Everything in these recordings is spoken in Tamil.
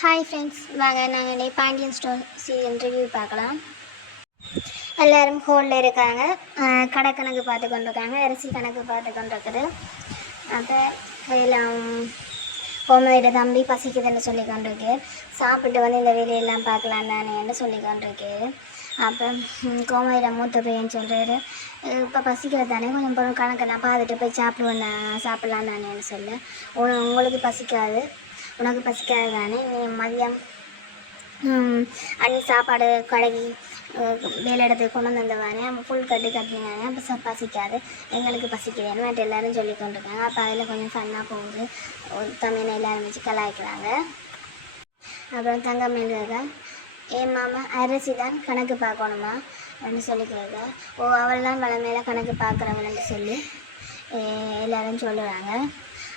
ஹாய் ஃப்ரெண்ட்ஸ் வாங்க நாங்கள் பாண்டியன் ஸ்டோர் சீரியல் ரிவ்யூ பார்க்கலாம். எல்லோரும் ஹோலில் இருக்காங்க. கடை கணக்கு பார்த்து கொண்டிருக்காங்க. அரிசி கணக்கு பார்த்து கொண்டிருக்குது. அப்போ எல்லாம் பொம்மையோட தம்பி பசிக்குதுன்னு சொல்லி கொண்டிருக்கு. சாப்பிட்டு வந்து இந்த வேலையெல்லாம் பார்க்கலாம் தானேன்னு சொல்லி கொண்டிருக்கு. அப்போ கோமையில மூத்த பையன் சொல்கிறாரு இப்போ பசிக்கிறது தானே? கொஞ்சம் பொருள் கணக்கெல்லாம் பார்த்துட்டு போய் சாப்பிடுவோம் தான் சாப்பிட்லாம் தானேன்னு சொல்ல. உங்களுக்கு பசிக்காது. உனக்கு பசிக்காது தானே? நீ மதியம் அன்னி சாப்பாடு கழுவி வேலை இடத்துக்கு கொண்டு வந்தவானே ஃபுல் கட்டு கட்டினாங்க அப்போ பசிக்காது. எங்களுக்கு பசிக்கிறேன்னு மற்ற எல்லாரும் சொல்லி கொண்டிருக்காங்க. அப்போ அதில் கொஞ்சம் ஃபன்னாக போகுது. ஒரு தமிழ் எல்லாரும் வச்சு கலாய்க்கிறாங்க. அப்புறம் தங்கம் இருக்கா ஏன் மாமா அரிசி தான் கணக்கு பார்க்கணுமா? அப்படின்னு சொல்லி கேட்க ஓ அவள் தான் வளமையில கணக்கு பார்க்குறவங்கன்னு சொல்லி எல்லோரும் எல்லாரும் சொல்லுவாங்க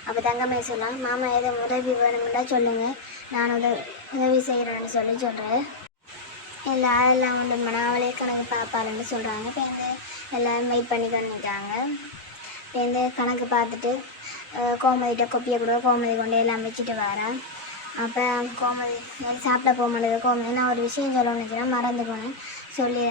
அப்போ தங்கம்மை சொல்லுவாங்க மாமா ஏதோ உதவி வேணும்னா சொல்லுங்கள் நான் உத உதவி செய்கிறேன்னு சொல்லி சொல்கிறேன் எல்லா எல்லாம் உண்டு அவளே கணக்கு பார்ப்பாருன்னு சொல்கிறாங்க இப்போ இந்த எல்லோரும் வெயிட் பண்ணி பண்ணிட்டாங்க இப்போ இந்த கணக்கு பார்த்துட்டு கோமதிகிட்ட கொப்பியை கூட கோமதி கொண்டு எல்லாம் வச்சுட்டு வரேன் அப்போ கோமதி சாப்பிட போக மாட்டேது கோமதி நான் ஒரு விஷயம் சொல்லணும்னு மறந்து போனேன் சொல்லி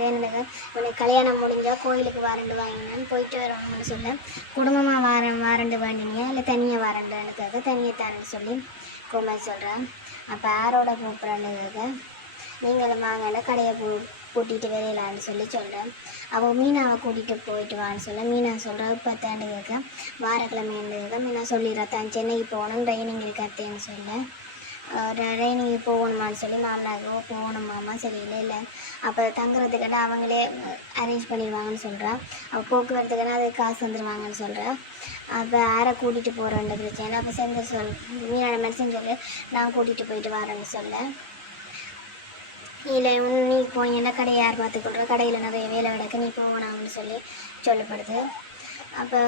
வேணுங்க உனக்கு கல்யாணம் முடிஞ்சால் கோயிலுக்கு வாரண்டு வாங்கினான்னு போயிட்டு வரணும்னு சொல்ல. குடும்பமாக வார வாரண்டு வாங்கினியா இல்லை தனியாக வாரண்டுக்காக தனியாக தரேன்னு சொல்லி கோமதி சொல்கிறேன் அப்போ யாரோட கூப்பிட்றானுக்காக நீங்களும் வாங்கல கடையை பூ கூட்டிகிட்டு வெளியிலான்னு சொல்லி சொல்கிறேன் அவள் மீனாவை கூட்டிகிட்டு போயிட்டு வான்னு சொல்ல. மீனா சொல்கிறா இப்போ கேட்க வாரக்கிழமை கேட்க மீனா சொல்லிடுறா தான் சென்னைக்கு போகணும் ட்ரைனிங் இருக்கத்தேன்னு சொல்ல. ட்ரைனிங்கு போகணுமான்னு சொல்லி மாமனாக்கு போகணும் மாமா சரி இல்லை இல்லை. அப்போ தங்குறதுக்கிட்ட அவங்களே அரேஞ்ச் பண்ணிடுவாங்கன்னு சொல்கிறான் அப்போ போக்குவரத்துக்குன்னா அது காசு வந்துடுவாங்கன்னு சொல்கிறேன் அப்போ யாரை கூட்டிகிட்டு போகிறேன்ற பிரச்சனை அப்போ சேர்ந்து சொல் மீனோட மனுஷன் சொல்லு நான் கூட்டிகிட்டு போயிட்டு வரேன்னு சொல்லேன். இல்லை நீ போனீங்கன்னா கடையை யார் பார்த்துக்கொள்ற? கடையில் நிறைய வேலை கிடக்கு நீ போகணும்னு சொல்லி சொல்லப்படுது. அப்போ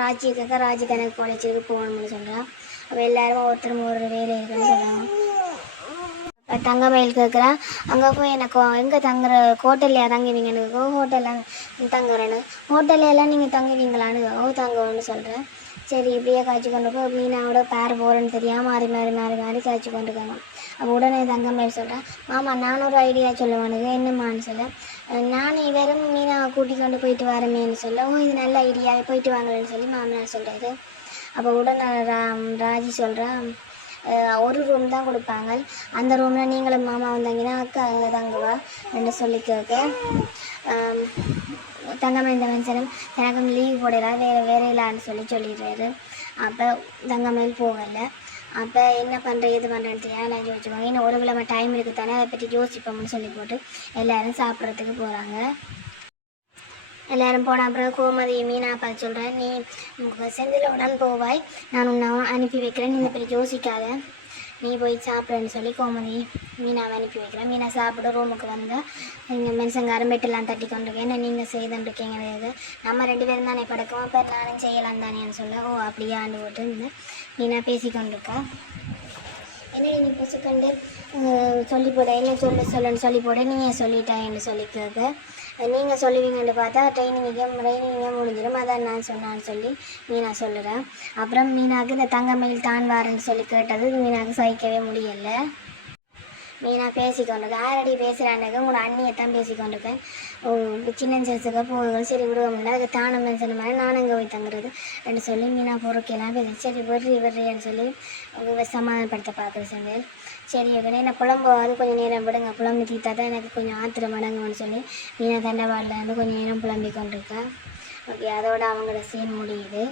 ராஜிக்காக ராஜி கணக்கு காலேஜுக்கு போகணும்னு சொல்கிறான் அப்போ எல்லாரும் ஒருத்தரும் ஒரு வேலை இருக்குன்னு சொல்கிறாங்க தங்கமயில் கேட்குறேன் அங்கே போய் எனக்கு எங்கே தங்குற ஹோட்டல்லையா தங்குவீங்கன்னு எனக்கு ஹோட்டலில் தங்குறேன்னு. ஹோட்டல்லையெல்லாம் நீங்கள் தங்குவீங்களான்னு ஓ தங்குவோன்னு சொல்கிறேன் சரி இப்படியே காய்ச்சி கொண்டு போய் மீனாவோட பேர் போகிறேன்னு தெரியாமல் மாறி மாறி மாறி மாறி காய்ச்சி கொண்டுருக்காங்க. அப்போ உடனே தங்கமயில் சொல்கிறேன் மாமா நான் ஒரு ஐடியா சொல்லுவானுங்க. என்னம்மான்னு சொல்ல. நானும் நானே வெறும் மீனாவை கூட்டி கொண்டு போயிட்டு வரமேன்னு சொல்ல. ஓ இது நல்ல ஐடியா. போயிட்டு வாங்கலன்னு சொல்லி மாமனார் சொல்கிறாரு அப்போ உடனே ரா ராஜி சொல்கிறான் ஒரு ரூம் தான் கொடுப்பாங்க. அந்த ரூமில் நீங்களும் மாமா வந்தாங்கன்னா அக்கா அங்கே தங்குவா என்று சொல்லி கேட்க ஆம், இந்த மனுஷனும் எனக்கும் லீவ் போடலாம் வேறு வேற இல்லான்னு சொல்லி சொல்லிடுறாரு. அப்போ தங்கமயில் போகலை. அப்போ என்ன பண்ணுறது எது பண்ணுறேன்னு தெரியாது நான் யோசிச்சுக்கோங்க. இன்னும் ஒரு கிழமை டைம் இருக்குது தானே அதை பற்றி யோசிப்போம்னு சொல்லி போட்டு எல்லோரும் சாப்பிட்றதுக்கு போகிறாங்க எல்லாரும் போன அப்புறம் கோமதி மீனா பார்த்து சொல்கிறேன் நீ உங்கள் செந்திலுடன் போவாய். நான் உன்னை அனுப்பி வைக்கிறேன். நீ இந்த பற்றி யோசிக்காத. நீ போய் சாப்பிடுன்னு சொல்லி கோமதி மீனாவை அனுப்பி வைக்கிறேன். மீனா சாப்பிட ரூமுக்கு வந்தால் நீங்கள் மென்சங்காரம் பெட்டெல்லாம் தட்டி கொண்டிருக்கேன் என்ன நீங்கள் செய்துருக்கீங்க நம்ம ரெண்டு பேரும் தானே படுக்கோம். அப்போ நானும் செய்யலாம் தானேன்னு சொல்ல ஓ அப்படியாண்டு போட்டு மீனா பேசி கொண்டிருக்கா என்ன நீ பசுக்கண்டு? சொல்லி போட என்ன சொல்ல சொல்லுன்னு சொல்லி போட நீங்கள் சொல்லிட்டேன்னு சொல்லி கேட்க நீங்கள் சொல்லுவீங்கன்னு பார்த்தா ட்ரைனிங் கேம் ட்ரைனிங் கேம் முடிஞ்சிடும். அதான் நான் சொன்னான்னு சொல்லி மீனா சொல்லுறேன் அப்புறம் மீனாவுக்கு இந்த தங்கமயில் தான் வாரன்னு சொல்லி கேட்டது மீனாவுக்கு சகிக்கவே முடியலை. மீனா பேசிக்கொண்டிருக்கேன் ஆரடி பேசுகிறானுங்க உங்களோட அண்ணியை தான் பேசிக்கொண்டிருக்கேன். ஓ சின்ன சேசுக்கு போகுது சரி விடுவோம்ல அதுக்கு தானம் மென்சன் மாதிரி நான் அங்கே போய் தங்குறது. அப்படின்னு சொல்லி மீனா பொறுக்கெல்லாம் பேச சரி வெறி வெறின்னு சொல்லி உங்க சமாதானப்படுத்த பார்க்குற செந்தில் சரி ஓகே என்ன புலம்போது கொஞ்சம் நேரம் விடுங்க. புலம்பு தீத்தா தான் எனக்கு கொஞ்சம் ஆத்திரம் மடங்குன்னு சொல்லி மீனா தண்டவாடில் வந்து கொஞ்சம் நேரம் புலம்பிக் கொண்டிருக்கேன் ஓகே அதோட அவங்களோட சீன் முடியுது.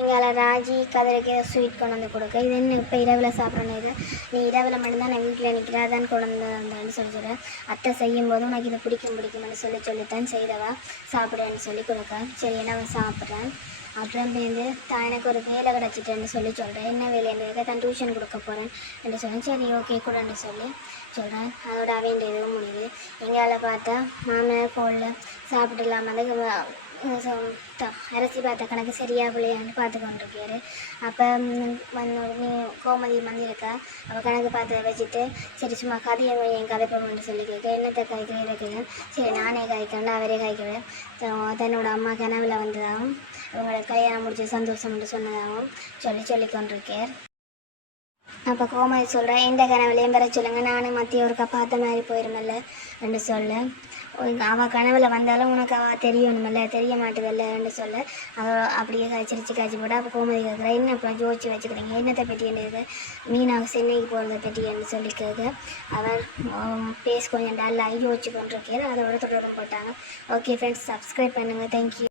இங்கே ராஜி கதிரைக்கு ஸ்வீட் கொண்டு வந்து கொடுக்க. இது என்ன இப்போ இரவில் சாப்பிட்றேன்னு இது? நீ இரவில் மட்டும்தான் நான் வீட்டில் நிற்கிறா தான் கொண்டு வந்தான்னு சொல்லி சொல்கிறேன் அத்தை செய்யும் போது உனக்கு இது பிடிக்கும் பிடிக்கும்னு சொல்லி சொல்லித்தான் செய்தவா? சாப்பிடுன்னு சொல்லி கொடுக்க. சரி நான் சாப்பிட்றேன்? அப்புறம் வந்து தான் எனக்கு ஒரு வேலை கிடச்சிட்டேன்னு சொல்லி சொல்கிறேன் என்ன வேலைன்னு இருக்க தான் டியூஷன் கொடுக்க போகிறேன் என்று சொன்னேன். சரி ஓகே கூடன்னு சொல்லி சொல்கிறேன் அதோட அவன் இதுவும் முடியுது எங்களால் பார்த்தா மாமனார் ஃபோனில் சாப்பிட்டுலாம் வந்து அரசி பார்த்த கணக்கு சரியா பிள்ளையான்னு பார்த்து கொண்டிருக்காரு அப்போ வந்து நீ கோமதி வந்திருக்கா அவள் கணக்கு பார்த்து வச்சுட்டு சரி சும்மா கதையை என் கதைப்போம்னு சொல்லி கேட்க என்னத்தை காய்க்கிறேன் இறக்குங்க சரி நானே காய்க்கணும் அவரே காய்க்கிறேன். தன்னோட அம்மா கனவில் வந்ததாகவும் அவங்களோட கல்யாணம் முடிச்சு சந்தோஷம்னு சொன்னதாகவும் சொல்லி சொல்லி கொண்டிருக்கார் அப்போ கோமதி சொல்கிறேன் எந்த கனவுலையும் பெற சொல்லுங்கள் நானும் மத்திய ஒருக்கா பார்த்த மாதிரி போயிருமில்ல? என்று சொல்ல. அவள் கனவில் வந்தாலும் உனக்கு அவள் தெரியணுமில்ல தெரிய மாட்டுதில்ல என்று சொல்ல. அவள் அப்படியே கச்சிரிச்சு காய்ச்சி போட்டு. அப்போ கோமதி கேட்குறா என்ன அப்புறம் ஜோதிச்சு வச்சுக்கிறீங்க? என்னத்தை பெட்டின்னு என்ன மீனாக சென்னைக்கு போகிறத பற்றி சொல்லி கேட்க அவன் பேஸ் கொஞ்சம் டல்லாகி யோசிச்சு கொண்டிருக்கேன். அதை விட தொடரும் போட்டாங்க. ஓகே ஃப்ரெண்ட்ஸ் சப்ஸ்கிரைப் பண்ணுங்கள் தேங்க்யூ